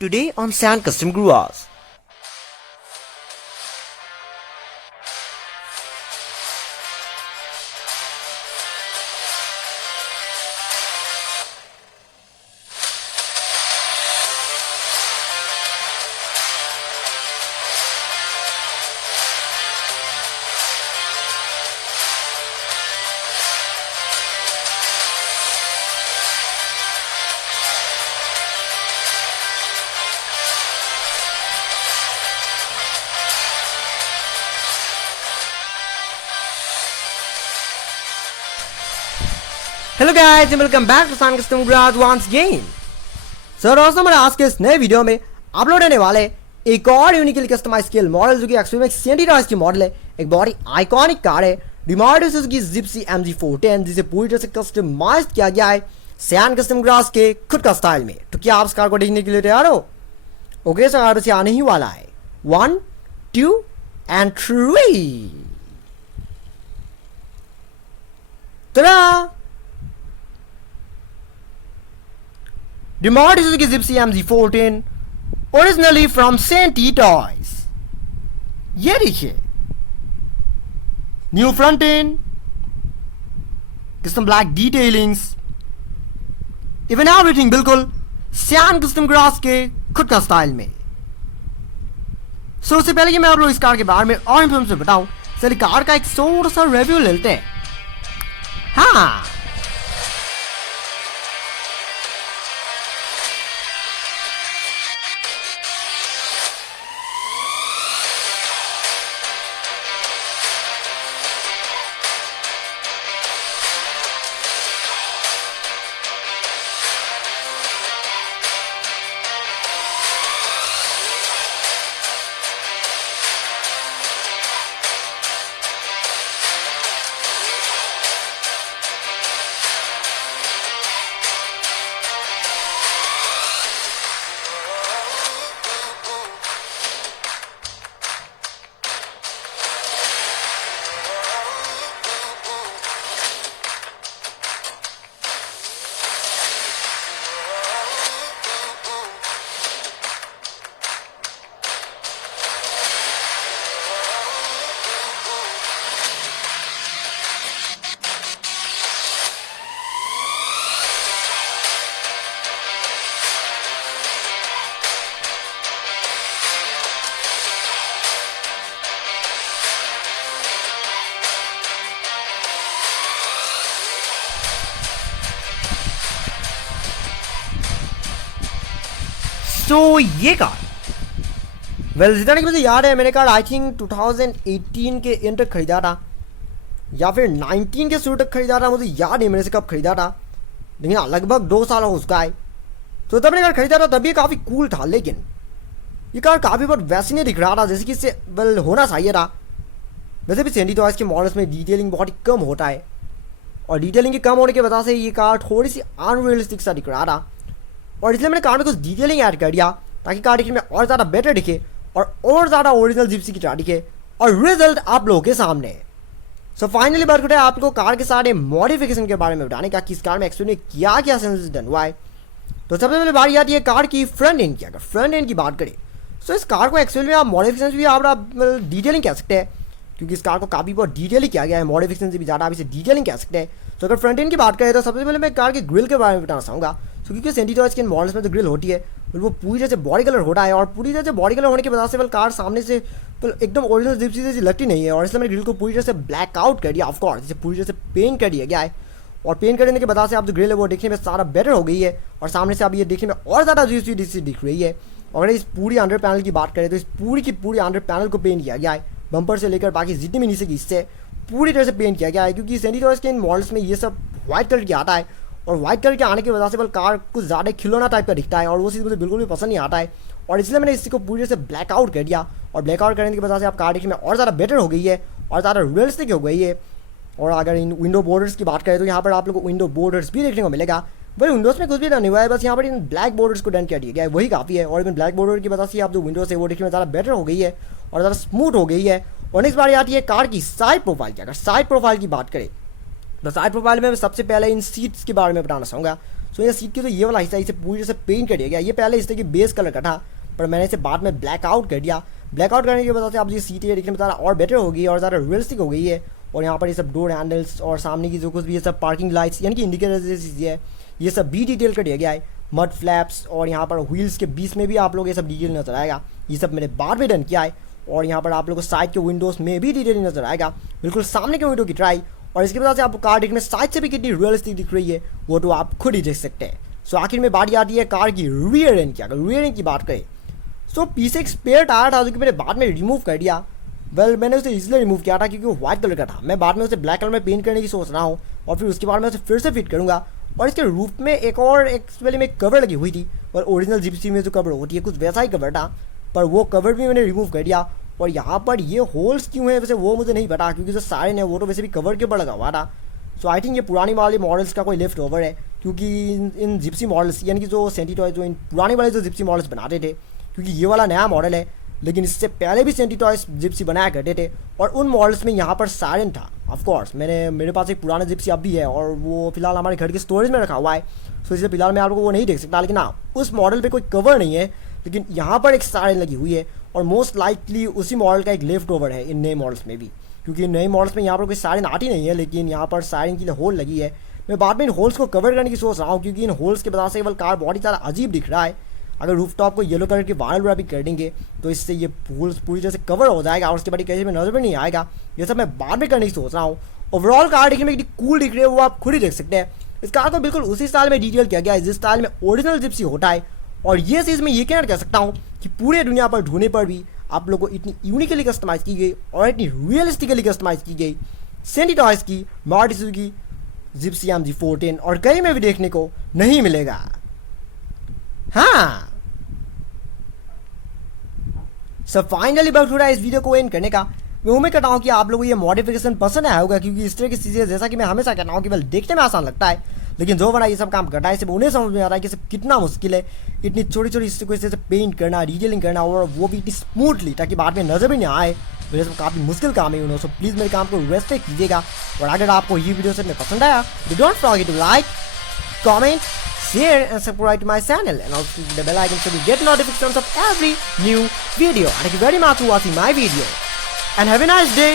Today on Sand Custom Grooves. Hello guys and welcome back to sand custom grooves once again. Sir दोस्तों, हमारे आज के इस नए वीडियो में अपलोड होने वाले एक और यूनिकली कस्टमाइज स्केल मॉडल जो कि एक्चुअली में सेंटी टॉयज की मॉडल है। एक बहुत ही आइकॉनिक कार है डिमार्डो सुजुकी जिप्सी MG410 जिसे पूरी तरह से कस्टमाइज किया गया है सान कस्टम ग्राज के खुद का स्टाइल में। तो क्या आप इस कार को देखने के लिए तैयार हो? ओके सर, कार से आने ही वाला है 1 2 and 3। Remote Suzuki Zipsy MG410 originally from Senti Toys। ये देखिए, new front end, custom black detailings, even everything बिल्कुल सान कस्टम ग्राज के खुद का स्टाइल में। सो उससे पहले कि मैं आप लोग इस कार के बारे में और इन्फॉर्मेशन बताऊं, चलिए कार का एक छोटा सा रिव्यू ले लेते हैं। हाँ, तो ये कार जितना कि मुझे याद है, मैंने कार आई थिंक 2018 के एंड तक खरीदा था या फिर 19 के शुरू तक खरीदा था। मुझे याद नहीं मैंने से कब खरीदा था, लेकिन लगभग 2 साल हो उसका है। तो तब मैंने कार खरीदा था, तब ये काफ़ी कूल था, लेकिन ये कार काफ़ी बहुत वैसे नहीं दिख रहा था जैसे कि इससे होना चाहिए था। वैसे भी सेंटी टॉयज के मॉडल्स में डिटेलिंग बहुत ही कम होता है, और डिटेलिंग के कम होने की वजह से ये कार थोड़ी सी अनरियलिस्टिक सा दिख रहा था, और इसलिए मैंने कार में कुछ डिटेलिंग ऐड कर दिया ताकि कार दिखने में और ज़्यादा बेटर दिखे और ज़्यादा ओरिजिनल जिप्सी की तरह दिखे, और रिजल्ट आप लोगों के सामने। सो फाइनली बात करते हैं आपको कार के सारे मॉडिफिकेशन के बारे में बताने का कि इस कार में एक्चुअली क्या क्या चेंजेस डन हुआ है। तो सबसे पहले बारी आती है कार की फ्रंट एंड की। अगर फ्रंट एंड की बात करें तो इस कार को एक्चुअली में आप मॉडिफिकेशन भी आप डिटेलिंग कह सकते हैं, क्योंकि इस कार को काफ़ी बहुत डिटेलिंग किया गया है, मॉडिफिकेशन से भी ज़्यादा आप इसे डिटेलिंग कह सकते हैं। तो अगर फ्रंट एंड की बात करें तो सबसे पहले मैं कार के ग्रिल के बारे में बताना चाहूँगा। तो क्योंकि सेंटी टॉयज के मॉडल्स में तो ग्रिल होती है वो पूरी तरह से बॉडी कलर होता है, और पूरी तरह से बॉडी कलर होने की वजह से कार सामने से एकदम ओरिजिनल जिप्सी जैसी लगती नहीं है, और इसलिए मैंने ग्रिल को पूरी तरह से ब्लैक आउट कर दिया। ऑफकोर्स इसे पूरी तरह से पेंट कर दिया गया है, और पेंट करने की वजह से आप जो ग्रिल है वो देखने में सारा बेटर हो गई है, और सामने से आप ये देखने में और ज़्यादा जिप्सी दिख रही है। और इस पूरी अंडर पैनल की बात करें तो इस पूरी की पूरी अंडर पैनल को पेंट किया गया है, बम्पर से लेकर बाकी जितने भी नीचे की हिस्से पूरी तरह से पेंट किया गया है, क्योंकि सेंटी टॉयज के इन मॉडल्स में ये सब व्हाइट कलर की आता है, और व्हाइट कलर के आने की वजह से कार कुछ ज़्यादा खिलौना टाइप का दिखता है, और वो चीज़ मुझे बिल्कुल भी पसंद नहीं आता है, और इसलिए मैंने इसी को पूरी तरह से ब्लैक आउट कर दिया। और ब्लैक आउट करने की वजह से आप कार देखने में और ज़्यादा बेटर हो गई है और ज़्यादा रियलिस्टिक हो गई है। और अगर इन विंडो बॉर्डर्स की बात करें तो यहाँ पर आप लोग को विंडो बॉर्डर्स भी देखने को मिलेगा। भाई विंडोज़ में कुछ भी नहीं हुआ है, बस यहाँ पर इन ब्लैक बॉर्डर्स को डन किया गया है, वही काफ़ी है। और इन ब्लैक बॉर्डर की वजह से आप जो विंडोज़ है वो देखने में ज़्यादा बेटर हो गई है और ज़्यादा स्मूथ हो गई है। और नेक्स्ट बारी आती है कार की साइड प्रोफाइल की। अगर साइड प्रोफाइल की बात करें तो साइड प्रोफाइल में सबसे पहले इन सीट्स के बारे में बताना चाहूँगा। सो ये सीट की तो ये वाला हिस्सा इसे पूरी तरह से पेंट कर दिया गया। ये पहले इस तरह की बेस कलर का था, पर मैंने इसे बाद में ब्लैक आउट कर दिया। ब्लैक आउट करने की वजह से आप ये सीट देखने में ज़्यादा और बेटर हो गई और ज़्यादा रियलिस्टिक हो गई है। और यहाँ पर ये सब डोर हैंडल्स और सामने की जो कुछ भी ये सब पार्किंग लाइट्स यानी कि इंडिकेटर जैसी चीज़ें है, ये सब भी डिटेल कर दिया गया है। मड फ्लैप्स और यहाँ पर व्हील्स के बीच में भी आप लोग ये सब डिटेल नजर आएगा। ये सब मैंने बाद में डन किया है। और यहाँ पर आप लोग को साइड के विंडोज़ में भी डिटेल नजर आएगा, बिल्कुल सामने के विंडो की ट्राई। और इसके वजह से आपको कार देखने में साइड से भी कितनी रियलिस्टिक दिख रही है वो तो आप खुद ही देख सकते हैं। सो आखिर में बारी आती है कार की रियर एंड की। अगर रियर एंड की बात करें सो पीछे एक स्पेयर टायर था जो कि मैंने बाद में रिमूव कर दिया। मैंने उसे इसलिए रिमूव किया था क्योंकि वो व्हाइट कलर का था। मैं बाद में उसे ब्लैक कलर में पेंट करने की सोच रहा हूँ और फिर उसके बाद मैं उसे फिर से फिट करूँगा। और इसके रूफ में एक एक्चुअली में कवर लगी हुई थी, और ओरिजिनल जिप्सी में जो कवर होती है कुछ वैसा ही कवर था, पर वो कवर भी मैंने रिमूव कर दिया। और यहाँ पर ये होल्स क्यों है वैसे वो मुझे नहीं पता, क्योंकि जो सारे हैं वो तो वैसे भी कवर के ऊपर लगा हुआ था। सो आई थिंक ये पुरानी वाले मॉडल्स का कोई लेफ्ट ओवर है, क्योंकि इन जिप्सी मॉडल्स यानी कि जो सेंटी टॉयज जो इन पुराने वाले जो जिप्सी मॉडल्स बनाते थे, क्योंकि ये वाला नया मॉडल है लेकिन इससे पहले भी सेंटी टॉयज जिप्सी बनाया करते थे, और उन मॉडल्स में यहाँ पर सायरन था। ऑफ कोर्स मेरे पास एक पुराना जिप्सी अब भी है और वो फिलहाल हमारे घर के स्टोरेज में रखा हुआ है, सो इसलिए फिलहाल मैं आपको वो नहीं देख सकता। लेकिन हाँ, उस मॉडल पे कोई कवर नहीं है, लेकिन यहाँ पर एक सायरन लगी हुई है और मोस्ट लाइकली उसी मॉडल का एक लेफ्ट ओवर है इन नए मॉडल्स में भी, क्योंकि नए मॉडल्स में यहाँ पर कोई सायरन आती नहीं है, लेकिन यहाँ पर सायरन के लिए होल लगी है। मैं बाद में इन होल्स को कवर करने की सोच रहा हूँ, क्योंकि इन होल्स के वजह से केवल कार बहुत ही ज़्यादा अजीब दिख रहा है। अगर रूफ टॉप को येलो कलर के वायर वगैरह भी कर देंगे तो इससे ये होल्स पूरी तरह से कवर हो जाएगा और उसके बाद कहीं में नजर भी नहीं आएगा। ये सब मैं बाद में करने की सोच रहा हूँ। ओवरऑल कार देखने में कितनी कूल दिख रही है वो आप खुद ही देख सकते हैं। इस कार को बिल्कुल उसी स्टाइल में डिटेल किया गया है जिस स्टाइल में ओरिजिनल जिप्सी होता है। और ये चीज़ मैं ये कह सकता हूँ कि पूरे दुनिया पर ढूंढने पर भी आप लोगों को इतनी यूनिकली कस्टमाइज की गई और इतनी रियलिस्टिकली कस्टमाइज की गई सेंटी टॉयज की मारुति सुजुकी जिप्सी AMG 410 और कहीं में भी देखने को नहीं मिलेगा। हाँ, सब फाइनली वक्त हो रहा है इस वीडियो को एंड करने का। मैं उम्मीद करता हूँ कि आप लोगों को ये मॉडिफिकेशन पसंद आया होगा, क्योंकि इस तरह की चीज़ें जैसा कि मैं हमेशा कहता हूँ केवल देखने में आसान लगता है, लेकिन जो बड़ा ये सब काम करता है सिर्फ उन्हें समझ में आ रहा है कि सब कितना मुश्किल है इतनी छोटी छोटी चीज़ों को इस तरह से पेंट करना, डिटेलिंग करना, और वो भी इतनी स्मूथली ताकि बाद में नजर भी नहीं आए। मेरे सब काफ़ी मुश्किल काम है उन्होंने। सो प्लीज़ मेरे काम को रेस्पेक्ट कीजिएगा। और अगर आपको ये वीडियो से पसंद आया तो don't forget to like, comment, share and subscribe to my channel, and also click the bell icon so you get notifications of every new video. Thank you very much for watching my video and have a nice day.